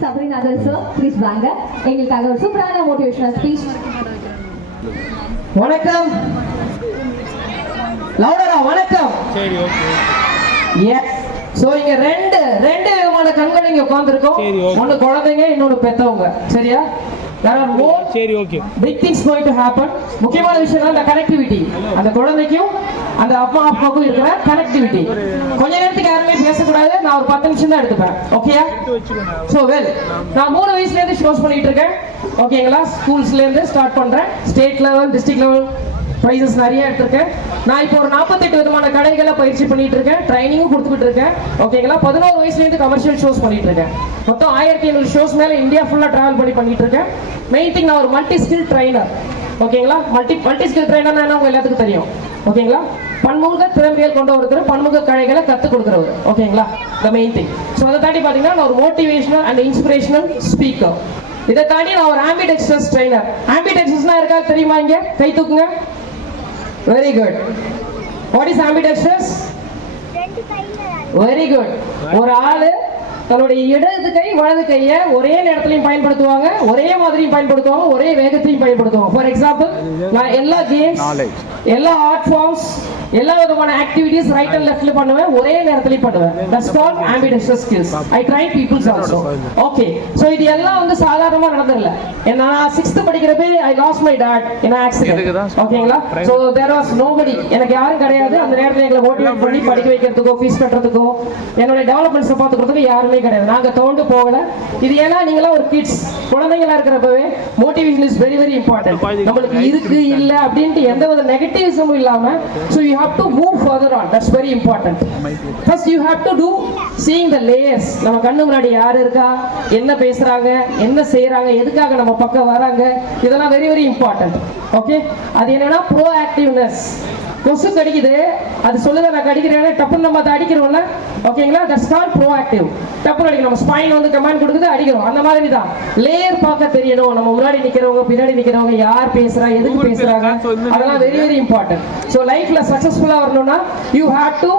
Sabrinathar sir, please வாங்க எங்களுக்காக ஒரு சூப்பரான மோட்டிவேஷனல் ஸ்பீச். வணக்கம். லவுடரா வணக்கம். சரி ஓகே. எஸ். சோ இங்க ரெண்டு விதமான கண்கள் இங்க உட்கார்ந்திருக்கோம். ஒன்னு குழந்தைங்க, இன்னொன்னு பெத்தவங்க. சரியா? There are more சரி okay. big things going to happen. முக்கியமான விஷயம் அந்த கனெக்டிவிட்டி. அந்த குழந்தைக்கும் அந்த அப்பா அப்பாவுக்கும் இருக்கிற கனெக்டிவிட்டி. கொஞ்ச நேரத்துக்கு யாருமே பேசக்கூடாது. நான் ஒரு 10 நிமிஷம் தான் எடுத்துப்பேன். ஓகேயா? So well. நான் 3 வயசுல இருந்து ஷோஸ் பண்ணிட்டு இருக்கேன். ஓகேங்களா? ஸ்கூல்ஸ்ல இருந்து ஸ்டார்ட் பண்றேன். State level, district level prices நிறைய எடுத்திருக்கேன். நான் இப்போ ஒரு 48 விதமான கடைகளை பயிற்சி பண்ணிட்டு இருக்கேன். ட்ரைனிங்கும் கொடுத்துட்டு இருக்கேன். ஓகேங்களா? 11 வயசுல இருந்து கமர்ஷியல் ஷோஸ் பண்ணிட்டு இருக்கேன். மொத்தம் 1500 ஷோஸ் மேல இந்தியா ஃபுல்லா டிராவல் பண்ணிட்டு இருக்கேன். மெயின் திங், நான் ஒரு மல்டி ஸ்கில் ட்ரைனர். ஓகேங்களா? மல்டி ஸ்கில் ட்ரைனர்னா என்ன உங்க எல்லாத்துக்கும் தெரியும். ஓகேங்களா? பன்முக திறமைகள் கொண்டு ஒருத்தர் பன்முக கலைகளை கற்றுக் கொடுக்குறவர். ஓகேங்களா? The main thing. ஸோ அதை தாண்டி பார்த்தீங்கன்னா நான் ஒரு மோட்டிவேஷனல் அண்ட் இன்ஸ்பிரேஷனல் ஸ்பீக்கர். இதை தாண்டி நான் ஒரு ஆம்பிடெக்ஸ்டர்ஸ் ட்ரைனர். ஆம்பிடெக்ஸ்டர்ஸ்னா இருக்கா தெரியுமா? இங்க கை தூக்குங்க. Very good. What is ambidextrous? Very good. ஒரு ஆளு தன்னுடைய இடது கை வலது கையை ஒரே நேரத்திலையும் பயன்படுத்துவாங்க, ஒரே மாதிரியும் பயன்படுத்துவாங்க, ஒரே வேகத்திலையும் பயன்படுத்துவாங்க. ஃபார் எக்ஸாம்பிள், நான் எல்லா கேம்ஸ், எல்லா ஆர்ட் ஃபார்ம்ஸ், எல்லா விதமான ஆக்டிவிட்டீஸ் ரைட் அண்ட் லெஃப்ட்ல பண்ணுவேன், ஒரே நேரத்திலையும் பண்ணுவேன். That's called ambidextrous skills. I train people also. Okay. So இது எல்லாம் வந்து சாதாரணமா நடந்ததில்ல. நான் 6th படிக்கிறப்ப I lost my dad in an accident. ஓகேங்களா? So there was nobody. எனக்கு யாரும் கிடையாது. அந்த நேரத்துல எங்களை மோட்டிவேட் பண்ணி படிக்க வைக்கிறதுக்கோ, ஃபீஸ் கட்டுறதுக்கோ, என்னோட டெவலப்மெண்ட்ஸ் பார்த்துக்கிறதுக்கு யாருமே கிடையாது. நாங்க தோண்டு போகல. இது ஏன்னா நீங்களா ஒரு கிட்ஸ், குழந்தைங்களா இருக்கிறப்பவே motivation is very very important. நம்மளுக்கு இருக்கு இல்ல அப்படின்ட்டு எந்த வித நெகட்டிவிசமும் இல்லாம, so you have to move further on. That's very important. First you have to do seeing the layers. நம்ம கண்ணு முன்னாடி யார் இருக்கா, என்ன பேசுறாங்க, என்ன செய்யறாங்க, எதுக்காக நம்ம பக்கம் வராங்க, இதெல்லாம் வெரி வெரி இம்பார்ட்டன்ட். ஓகே? அது என்னன்னா ப்ரோஆக்டிவ்னஸ். கொசு கடிக்குது, அது சொல்லுத நான் கடிக்கிறேன், டப்புன்னு நம்ம அதை அடிக்கிறோம்ல. ஓகேங்களா? That's called proactive. டப்புன்னு அடிக்கிறோம். நம்ம ஸ்பைன் வந்து கமாண்ட் கொடுக்குது, அடிக்கிறோம். அந்த மாதிரி தான் லேயர் பார்க்க தெரியணும். நம்ம முன்னாடி நிக்கிறவங்க, பின்னாடி நிக்கிறவங்க, யார் பேசுறா, எதுக்கு பேசுறாங்க, அதெல்லாம் வெரி வெரி இம்பார்ட்டன்ட். ஸோ லைஃப்ல சக்சஸ்ஃபுல்லா வரணும்னா you have to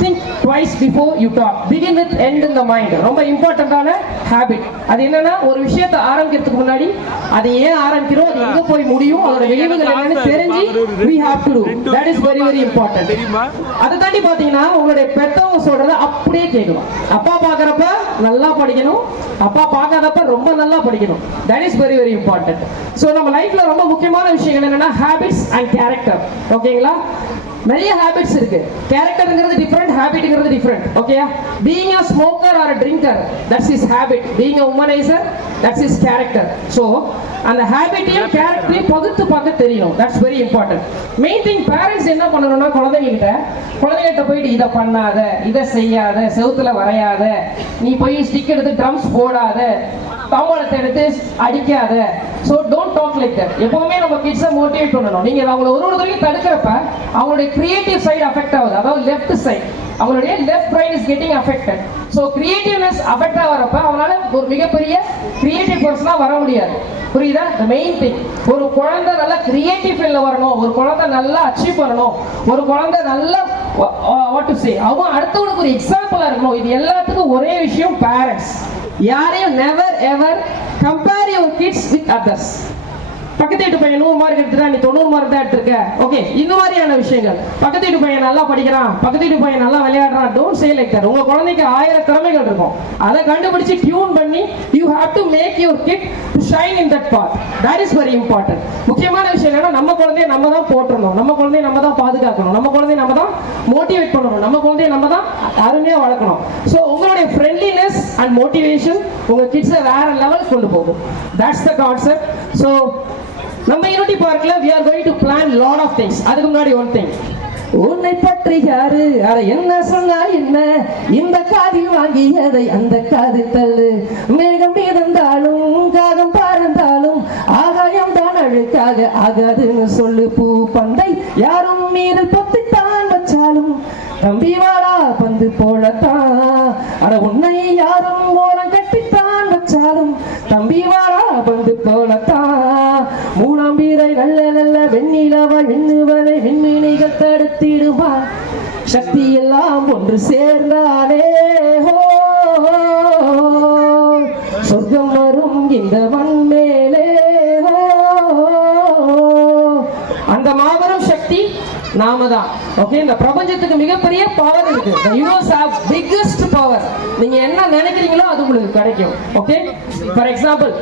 think twice before you talk. Begin with end in the mind. ரொம்ப இம்பார்ட்டன்டான ஹாபிட். அது என்னன்னா, ஒரு விஷயத்தை ஆரம்பிக்கிறதுக்கு முன்னாடி அதை ஏன் ஆரம்பிக்கிறோம், அது எங்க போய் முடியும், அதோட விளைவுகள் என்னன்னு தெரிஞ்சு we have to do. That is very very important. அதை தாண்டி பாத்தீங்கன்னா உங்களுடைய பெத்தவங்க சொல்றத அப்படியே கேட்கணும். அப்பா பாக்குறப்ப நல்லா படிக்கணும், அப்பா பார்க்காதப்ப ரொம்ப நல்லா படிக்கணும். That is very very important. So நம்ம லைஃப்ல ரொம்ப முக்கியமான விஷயங்கள் என்னன்னா habits and character. ஓகேங்களா? நிறைய ஹேபிட்ஸ் இருக்கு. கேரக்டர்ங்கிறது டிஃபரெண்ட், ஹேபிட்ங்கிறது டிஃபரெண்ட். ஓகேயா? Being a smoker or a drinker, that's his habit. Being a womanizer, that's his character. So அந்த ஹேபிட்டையும் கேரக்டரையும் பகுத்து பார்க்க தெரியணும். That's very important. Main thing, parents என்ன பண்ணணும்னா குழந்தைகிட்ட போயிட்டு இதை பண்ணாத, இதை செய்யாத, செவுத்துல வரையாத, நீ போய் ஸ்டிக் எடுத்து ட்ரம்ஸ் போடாத, தாம்பாளத்தை எடுத்து அடிக்காத. So don't talk like that. எப்பவுமே நம்ம கிட்ஸை மோட்டிவேட் பண்ணணும். நீங்க அவங்களை ஒரு தடவையும் தடுக்கிறப்ப அவங்களுடைய கிரியேட்டிவ் சைடு அஃபெக்ட் ஆகுது. அதாவது லெஃப்ட் சைடு, அவங்களுடைய left brain is getting affected. So creativeness affect ஆகிறப்ப அவனால ஒரு மிகப்பெரிய கிரியேட்டிவ் பர்சனா வர முடியாது. புரியுதா? மெயின் திங், ஒரு குழந்தை நல்லா கிரியேட்டிவ் ஃபீல்ட்ல வரணும், ஒரு குழந்தை நல்லா அச்சீவ் பண்ணணும், ஒரு குழந்தை நல்லா வாட் டு சே, அவன் அடுத்தவனுக்கு ஒரு எக்ஸாம்பிளா இருக்கணும். இது எல்லாத்துக்கும் ஒரே விஷயம், பேரண்ட்ஸ். யாரையும் never ever compare your kids with others. பக்கத்து வீட்டு பையன் 100 மார்க் எடுத்துட்டா நீ 90 மார்க் தான் எடுத்திருக்க. ஓகே, இந்த மாதிரியான விஷயங்கள். பக்கத்து வீட்டு பையன் நல்லா படிக்கிறான், பக்கத்து வீட்டு பையன் நல்லா விளையாடுறான், டோன்ட் சே லைக் தட். உங்க குழந்தைக்கு 1000 திறமைகள் இருக்கும். அதை கண்டுபிடிச்சு டியூன் பண்ணி you have to make your kid to shine in that path. That is very important. முக்கியமான விஷயம் என்னன்னா, நம்ம குழந்தைய நம்ம தான் போற்றணும், நம்ம குழந்தைய நம்ம தான் பாதுகாக்கணும், நம்ம குழந்தைய நம்ம தான் மோட்டிவேட் பண்ணணும், நம்ம குழந்தைய நம்ம தான் அருமையா வளர்க்கணும். ஸோ உங்களுடைய ஃப்ரெண்ட்லினஸ் அண்ட் மோட்டிவேஷன் உங்க கிட்ஸை வேற லெவல் கொண்டு போகும். That's the concept. ஸோ நம்ம யூனிட்டி பார்க்ல we are going to plan lot of things. அதுக்கு முன்னாடி one thing, உன்னை பற்றி யாரு அட என்ன சொன்னால் என்ன, இந்த காதில் வாங்கியதை அந்த காது தள்ளு, மேகம் மீதந்தாலும் காகம் பறந்தாலும் ஆகாயம் தான் அழுக்காக ஆகாதுன்னு சொல்லு, பூ பந்தை யாரும் மீறல் பொத்தித்தான் வச்சாலும் தம்பி வாடா பந்து போலத்தான், அட உன்னை யாரும் ஓரம் கட்டித்தான் வச்சாலும் தம்பி வாடா பந்து போலத்தான், மூணாம் வீரை நல்ல நல்ல வெண்ணிலவ எண்ணுவதை வெண்மீனிகள் தடுத்திடுமா, சக்தி எல்லாம் ஒன்று சேர்ந்தானே. சொர்க்கம் வரும் இந்த மண் மேலே அந்த மாபெரும் சக்தி நாம தான். ஓகே, இந்த பிரபஞ்சத்துக்கு மிகப்பெரிய பவர் இருக்கு. The universe have biggest power. நீங்க என்ன நினைக்கிறீங்களோ அது உங்களுக்கு கிடைக்கும். ஓகே, ஃபார் எக்ஸாம்பிள்,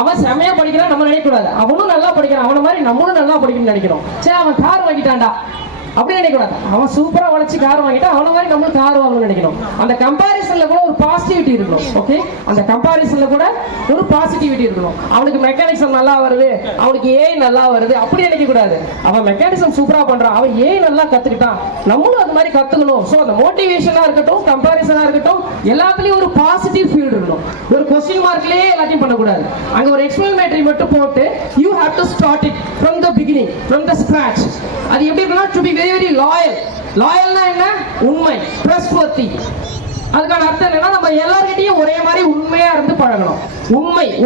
அவன் செமையா படிக்கிறான் நம்ம நினைக்க கூடாது. அவனும் நல்லா படிக்கிறான், அவன மாதிரி நம்மளும் நல்லா படிக்கணும்னு நினைக்கிறோம். சரி, அவன் கார் வாங்கிட்டான்டா அப்படி நினைக்கூடாது. அவன் சூப்பரா வளைச்சு கார் வாங்கிட்டா அவன மாதிரி நம்மளும் கார் வாங்கணும்னு நினைக்கணும். அந்த கம்பாரிசன்ல கூட ஒரு பாசிட்டிவிட்டி இருக்கணும். ஓகே, அந்த கம்பாரிசன்ல கூட ஒரு பாசிட்டிவிட்டி இருக்கணும். அவனுக்கு மெக்கானிசம் நல்லா வருது, அவனுக்கு ஏஐ நல்லா வருது அப்படி நினைக்க கூடாது. அவன் மெக்கானிசம் சூப்பரா பண்றான், அவன் ஏஐ நல்லா கத்துக்கிட்டான், நம்மளும் அது மாதிரி கத்துக்கணும். சோ அந்த மோட்டிவேஷனா இருக்கட்டும், கம்பாரிசனா இருக்கட்டும், எல்லாத்துலயும் ஒரு பாசிட்டிவ் ஃபீல்ட் இருக்கணும். ஒரு கொஸ்டின் மார்க்லயே எல்லாத்தையும் பண்ணக்கூடாது. அங்க ஒரு எக்ஸ்பிளனேட்டரி மட்டும் போட்டு you have to start it from the beginning, from the scratch. அது எப்படி இருக்கணும்? To be very loyal. லாயல்னா என்ன? உண்மை, trustworthy. அதுக்கான அர்த்தம் என்னன்னா நம்ம எல்லார்கிட்டயும் ஒரே மாதிரி உண்மையா இருந்து பழகணும்.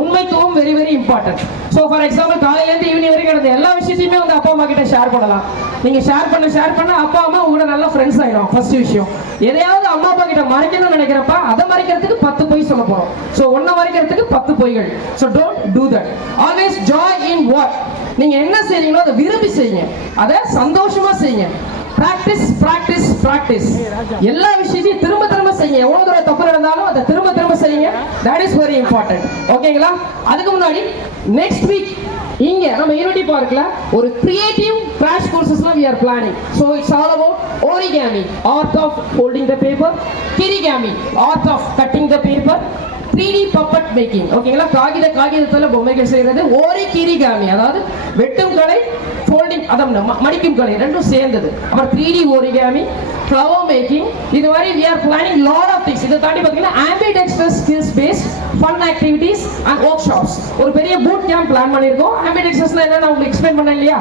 உண்மைத்துவம் very very important. So for example, காலையில இருந்து ஈவினிங் வரைக்கும் நடந்த எல்லா விஷயத்தையுமே வந்து அப்பா அம்மா கிட்ட ஷேர் பண்ணலாம். நீங்க ஷேர் பண்ண அப்பா அம்மா உங்களோட நல்ல ஃப்ரெண்ட்ஸ் ஆயிடும். ஃபர்ஸ்ட் விஷயம், எதையாவது அம்மா அப்பா கிட்ட மறைக்கணும்னு நினைக்கிறப்ப அதை மறைக்கிறதுக்கு 10 பொய் சொல்ல போறோம். சோ ஒன்ன மறைக்கிறதுக்கு 10 பொய்கள். So don't do that. Always Joy in what நீங்க என்ன செய்றீங்களோ அதை விரும்பி செய்யுங்க, அதை சந்தோஷமா செய்யுங்க. Practice practice practice. எல்லா விஷயத்தையும் திரும்ப திரும்ப செய்யுங்க. எவ்வளவு தூரம் தப்பு நடந்தாலும் அதை திரும்ப திரும்ப செய்யுங்க. That is very important. ஓகேங்களா? அதுக்கு முன்னாடி நெக்ஸ்ட் வீக் இங்க நம்ம யூனிட்டி பார்க்ல ஒரு கிரியேட்டிவ் கிராஷ் கோர்சஸ்லாம் we are planning. So it's all about origami, art of folding the paper, kirigami, art of cutting the paper, 3D puppet making. ஓகேங்களா? காகிதத்துல பொம்மைகள் செய்யறது. origami அதாவது வெட்டும் கலை, folding அதாவது மடிக்கும் கலை ரெண்டும் சேர்ந்தது. அப்புறம் 3D origami, flower making. இது மாதிரி we are planning lot of things. இத தாண்டி பாத்தீங்கன்னா ambidextrous skills based fun activities and workshops. ஒரு பெரிய boot camp பிளான் பண்ணிருக்கோம். ambidextrousனா என்ன நான் உங்களுக்கு எக்ஸ்பிளைன் பண்ணேன் இல்லையா?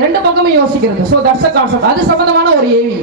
இரண்டு பக்கமே யோசிக்கிறது. So that's the concept. அது சம்பந்தமான ஒரு ஏவி.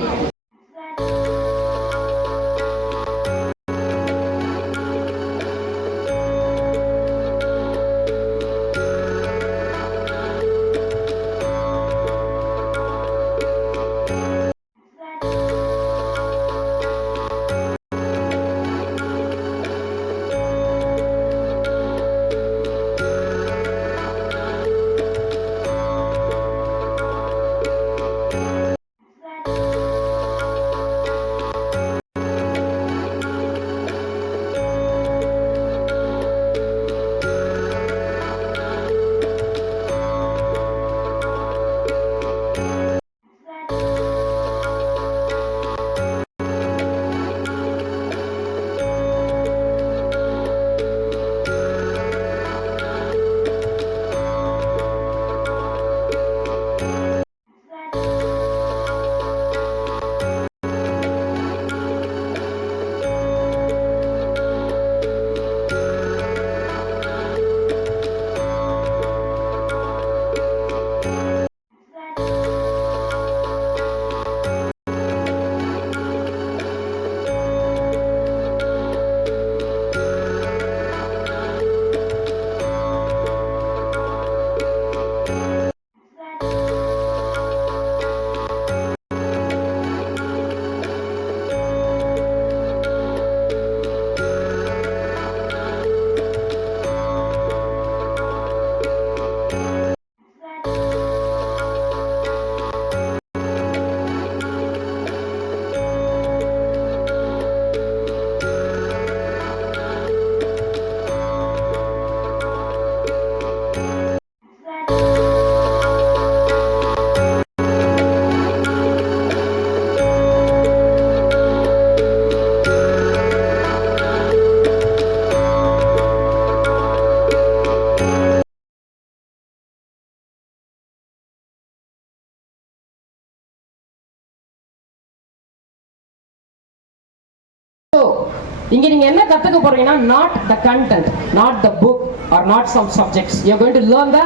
இங்க நீங்க என்ன கத்துக்க போறீங்கன்னா not the content, not the book or not some subjects. You are going to learn the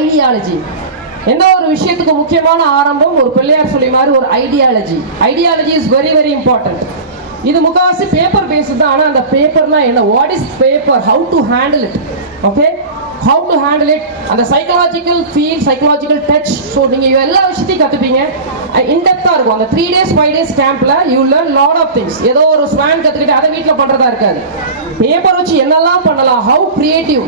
ideology. எந்த ஒரு விஷயத்துக்கு முக்கியமான ஆரம்பம் ஒரு பிள்ளையார் சொல்லி மாதிரி ஒரு ideology. Ideology is very very important. இது முக்காவாசி பேப்பர் பேஸ்ட் தான். ஆனா அந்த பேப்பர்னா என்ன, what is paper, how to handle it, okay, how to handle it, and the psychological feel, psychological touch. So நீங்க எல்லா விஷயத்தையும் கத்துப்பீங்க. In depth-ஆ இருக்கும். அந்த 3 days 5 days campல you learn lot of things. ஏதோ ஒரு ஸ்வான் கத்துக்கிட்டு அதை வீட்ல பண்றதா இருக்காது. பேப்பர் வச்சு என்னெல்லாம் பண்ணலாம், how creative.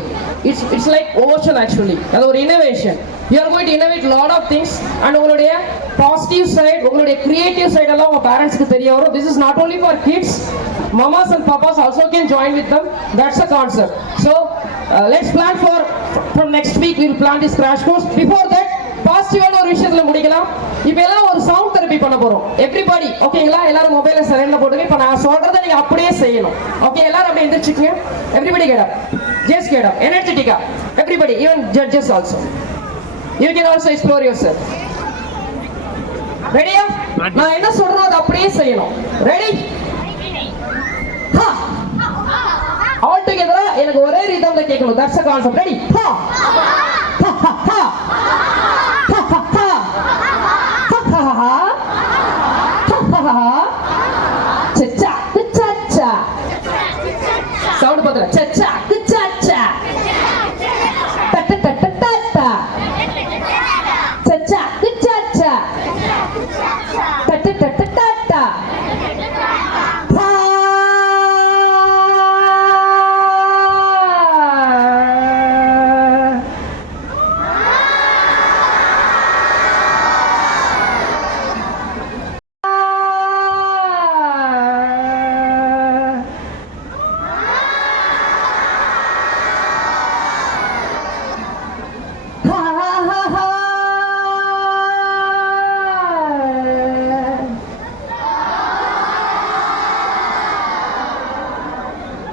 It's like ocean actually. அது ஒரு innovation. You are going to innovate lot of things, and உங்களுடைய positive side, உங்களுடைய creative side எல்லாம் உங்க parents-க்கு தெரிய வரும். This is not only for kids, mamas and papas also can join with them. That's the concept. So let's plan for from next week we will plan this crash course. Before that, பாசிட்டிவான ஒரு விஷயத்துல முடிக்கலாம். இப்போ எல்லாம் ஒரு sound therapy பண்ண போறோம். Everybody ஓகேங்களா? எல்லாரும் மொபைலை சைலண்ட்ல போடுங்க. இப்போ நான் சொல்றதை நீங்க அப்படியே செய்யணும். ஓகே, எல்லாரும் அப்படியே எந்திரிச்சுக்கங்க. Everybody get up. Just get up. எனர்ஜெட்டிக்கா. Everybody, even judges also. You can also explore yourself. ரெடியா? நான் என்ன சொல்றேன் அதை அப்படியே செய்யணும். ரெடி? ஹா. ஆல் டுகெதரா எனக்கு ஒரே ரிதம்ல கேட்கணும். That's the concept. ரெடி? ஹா. ஹா ஹா ஹா. ஹா ஹா ஹா. ஹா ஹா ஹா. ஹா ஹா ஹா. சச்சா குச்சச்சா. Sound பாத்துற. Sachcha குச்சச்சா. டட்ட டட்ட டட்ட. Sachcha குச்சச்சா. டட்ட டட்ட டட்ட.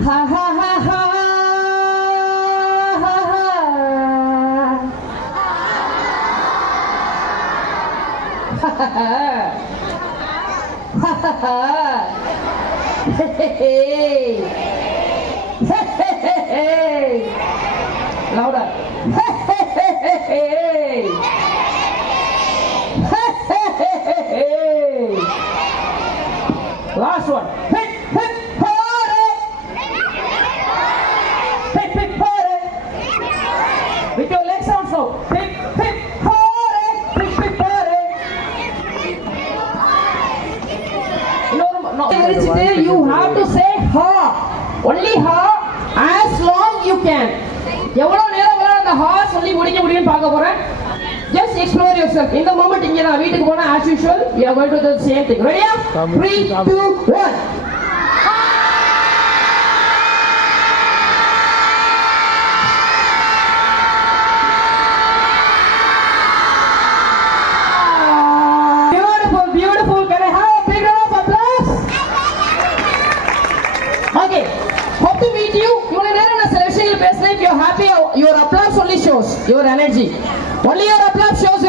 Ha ha ha ha ha ha. Ha ha ha. Ha ha ha. Hey hey hey. Hey hey hey hey. Louder. Hey hey hey hey. Hey hey hey hey. Last one. Hit hit. With your legs also. Hip, hip, hooray! Hip, hip, hooray! No, you have to say ha. Only ha as long you can. எவ்வளவு நேரம் உங்களால அந்த ha சொல்லி முடிக்க முடியும்னு பார்க்க போறேன். Just explore yourself. In the moment இங்க நான் வீட்டுக்கு போனா as usual, we are going to do the same thing. Ready? 3, 2, 1. Okay, hope to meet you. இவ்வளவு நேரம் நான் சில விஷயங்கள் பேசுறேன். If you're happy, your applause only shows your energy. Only your applause shows